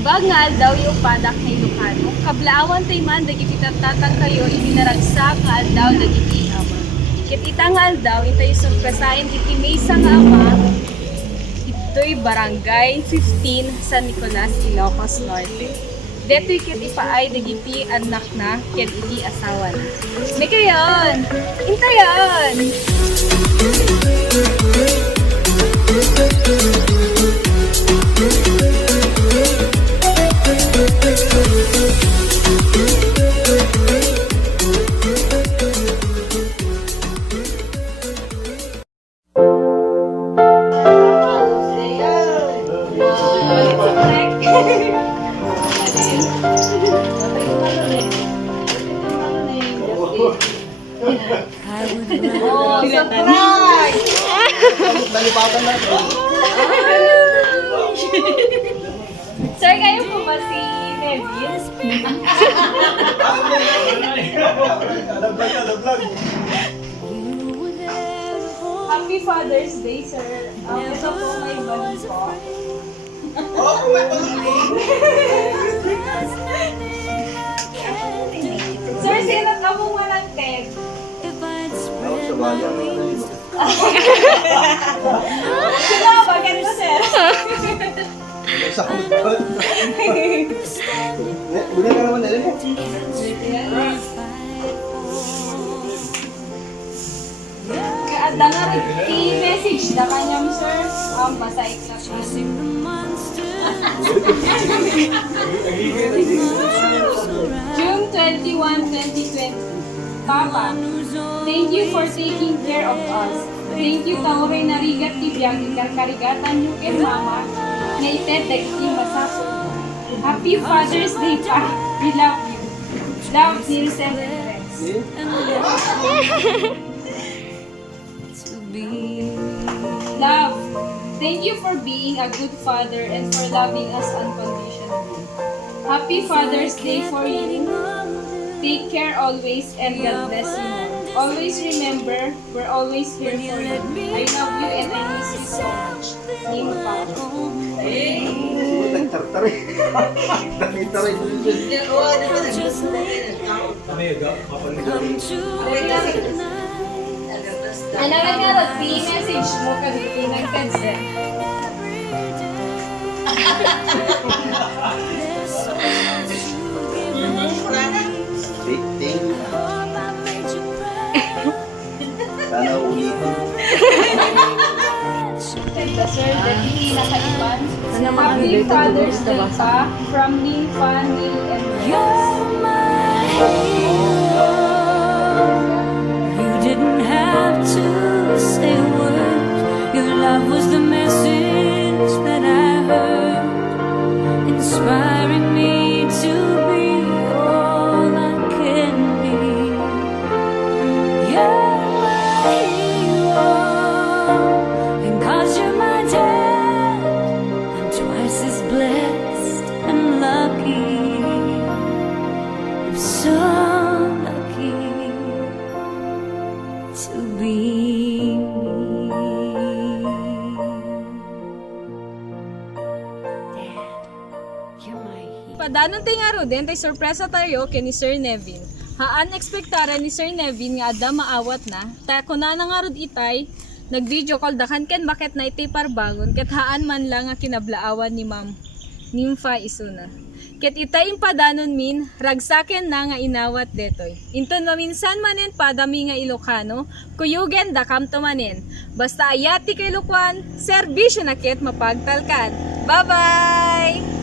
Naimbag nga aldaw yung padak na Ilocano. Kablaawan tay man dagiti tatang kayo itinaragsak nga aldaw dagiti Amma. Ket ita nga aldaw itay surpresahin iti maysa nga Amma. Ito'y barangay 15 San Nicolas, Ilocos Norte. Deto'y ket ipaay dagiti anak na ket iti asawa na. May kayon! Intayon! Oh, surprise! Nalipatan na ito. Sir, kayo po ba si Nevin? Happy Father's Day, sir. Ito po may balon po. Oh, may balon po. Sir, sino ka mong walang Ted? Ako sa bayan. Sino ba? Ganito, sir? Sa hanggang. Bulan ka naman nila. Kaada nga i-message na kanyang, sir. Masaik lang. June 21, 2020. Papa, thank you for taking care of us. Thank you tawray narigat tibiyang ikarkarigatan nyo kay Mama na ited dagiti masapo. Happy Father's Day, Pa. We love you. Love, dear seven friends. Love, thank you for being a good father and for loving us unconditionally. Happy Father's Day for you. Take care always and God bless you more. Always remember, we're always here for you. I love you and I miss you so much. Name Papa. Nagtartari. Nagtartari. Ano na nga ro, message mo kasi pinag-text. Dating. Sana ulitin. Sir, Dagiti nakaiban. Happy Father's Day pa from NYNFA, Neil, and You didn't have to say a word. Your love was the message that I heard, inspiring me to be all I can be. You're my hero, and 'cause you're my dad, I'm twice as blessed and lucky. I'm so lucky to be me. Dad, you're my hero. Padanon tayo nga ro din, tayo sorpresa tayo kay ni Sir Nevin. Haan ekspektara ni Sir Nevin nga ada maawat na. Ta kuna na nga ro itay, nag-video call dakan ken bakit na itay parbangon ket haan man lang nga kinablaawan ni Ma'am NYNFA isuna. Ket itay padanon min ragsaken na nga inawat detoy. Inton maminsan manen padami nga Ilocano, kuyugen da kam to manen. Basta ayati kay Lukwan, serbisyo na ket mapagtalkan. Bye-bye.